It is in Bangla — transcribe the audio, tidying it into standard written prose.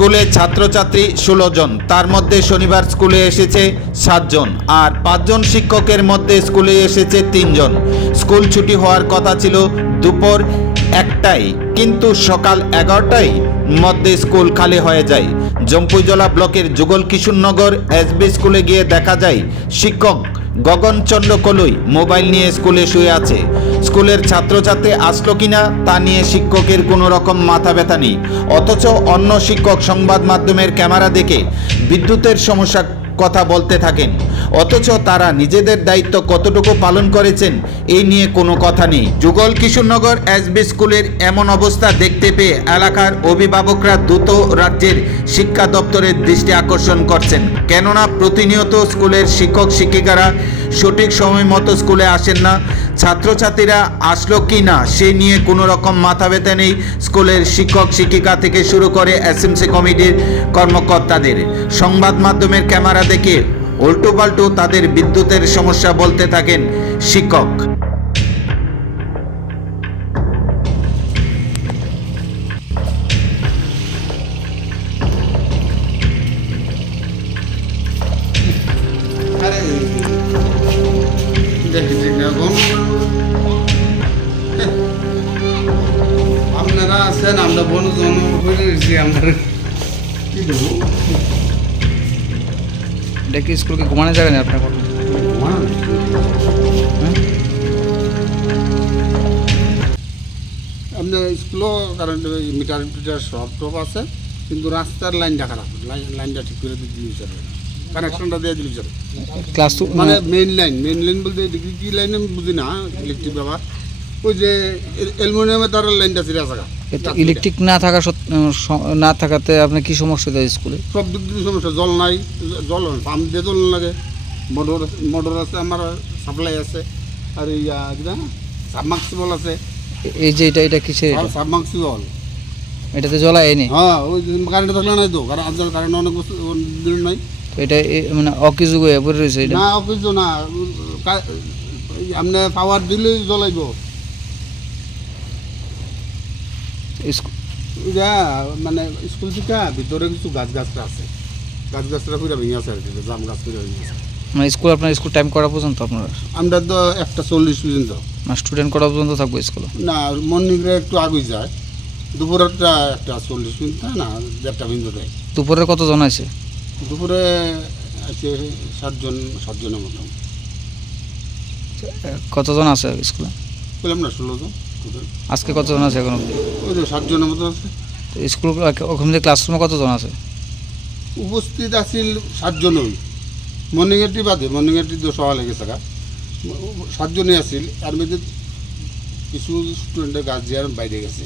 স্কুলে ছাত্রছাত্রী 16 জন, তার মধ্যে শনিবার স্কুলে এসেছে 7 জন, আর 5 জন শিক্ষকের মধ্যে স্কুলে এসেছে 3 জন। স্কুল ছুটি হওয়ার কথা ছিল দুপুর 1টায়, কিন্তু সকাল 11টায় মধ্যে স্কুল খালি হয়ে যায়। জম্পুইজলা ব্লকের যুগল কিশোরনগর এসবি স্কুলে গিয়ে দেখা যায় শিক্ষক গগনচন্দ্র কলুই মোবাইল নিয়ে স্কুলে শুয়ে আছে। স্কুলের ছাত্রছাত্রী আসলো কিনা তা নিয়ে শিক্ষকের কোনো রকম মাথা ব্যথা নেই, অথচ অন্য শিক্ষক সংবাদ মাধ্যমের ক্যামেরা দেখে বিদ্যুতের সমস্যা কথা বলতে থাকেন, অথচ তারা নিজেদের দায়িত্ব কতটুকু পালন করেছেন এই নিয়ে কোনো কথা নেই। যুগল কিশোরনগর এসবি স্কুলের এমন অবস্থা দেখতে পেয়ে এলাকার অভিভাবকরা দ্রুত রাজ্যের শিক্ষা দপ্তরের দৃষ্টি আকর্ষণ করছেন, কেননা প্রতিনিয়ত স্কুলের শিক্ষক শিক্ষিকারা সঠিক সময় মতো স্কুলে আসেন না। ছাত্রছাত্রীরা আসলো কি না সে নিয়ে কোনো রকম মাথা ব্যথা নেই স্কুলের শিক্ষক শিক্ষিকা থেকে শুরু করে এসএমসি কমিটির কর্মকর্তাদের। সংবাদ মাধ্যমের ক্যামেরা দেখে উল্টোপাল্টো তাদের বিদ্যুতের সমস্যা বলতে থাকেন শিক্ষক। আপনারা আছেন, আমরা বনজন করে এসেছি। আমরা কি দেবো, এটা কি স্কুলকে ঘুমানো যাবে না আপনার কথা? আপনার স্কুলও কারেন্ট মিটার টিটার সব টপ আছে, কিন্তু রাস্তার লাইনটা খারাপ। লাইনটা ঠিক করে দিতে চাবে, কানেকশনটা দিয়ে দিতে চাবে। ক্লাস টু মানে মেইন লাইন বলতে ডিগ্রি কি লাইন আমি বুঝি না, ইলেকট্রিক ব্যাপার। ওই যে অ্যালুমিনিয়ামের তারের লাইনটা ছিঁড়ে থাকা, ইলেকট্রিক না থাকাতে আপনার কি সমস্যা দেয় স্কুলে? সব দিক দিয়ে সমস্যা। জল নাই, জল পাম্প দিয়ে জল লাগে। মোটর আছে, আমার সাপ্লাই আছে, আর ইয়া সাবমার্সিবল আছে। এই যে এটা কিসের? সাবমার্সিবল, এটাতে জলা এনে? হ্যাঁ, ওই কারেন্ট থাকলে নাই তো, কারণ আজকাল কারেন্ট অনেক দিন নাই। তো এটা মানে অকিযোগ হয়ে পড়ে রয়েছে এটা? না, কিছু না, আপনি পাওয়ার দিলেই জ্বলাইব। এটা মানে স্কুল থেকে ভিতরে কিছু গাছটা আছে, গাছটা পুরো ভেঙে আছে আর কি, জাম গাছ পুরো ভেঙে আছে। মানে আপনার স্কুল টাইম করা পর্যন্ত আপনারা? আমরা তো 1:40 পর্যন্ত। না, স্টুডেন্ট করা পর্যন্ত থাকবো স্কুলে? না, মর্নিংয়ে একটু আগে যায়, দুপুরেরটা 1:40 পর্যন্ত, না 1:30 পর্যন্ত দেয়। দুপুরে কতজন আছে? দুপুরে আছে 7 জনের মতো। কতজন আছে স্কুলে? বললাম না 16 জন। আজকে কতজন আছে এখন অবধি? ওই যে 7 জনের মতো আছে। তো স্কুল ওখানে ক্লাসরুমে কতজন আছে? উপস্থিত আছিল 7 জনই, মর্নিংয়েরটি বাদে। মর্নিংয়েরটি তো সকালে গেছে, 7 জনই আছিল। আর মধ্যে কিছু স্টুডেন্টের গার্জিয়ান বাইরে গেছে।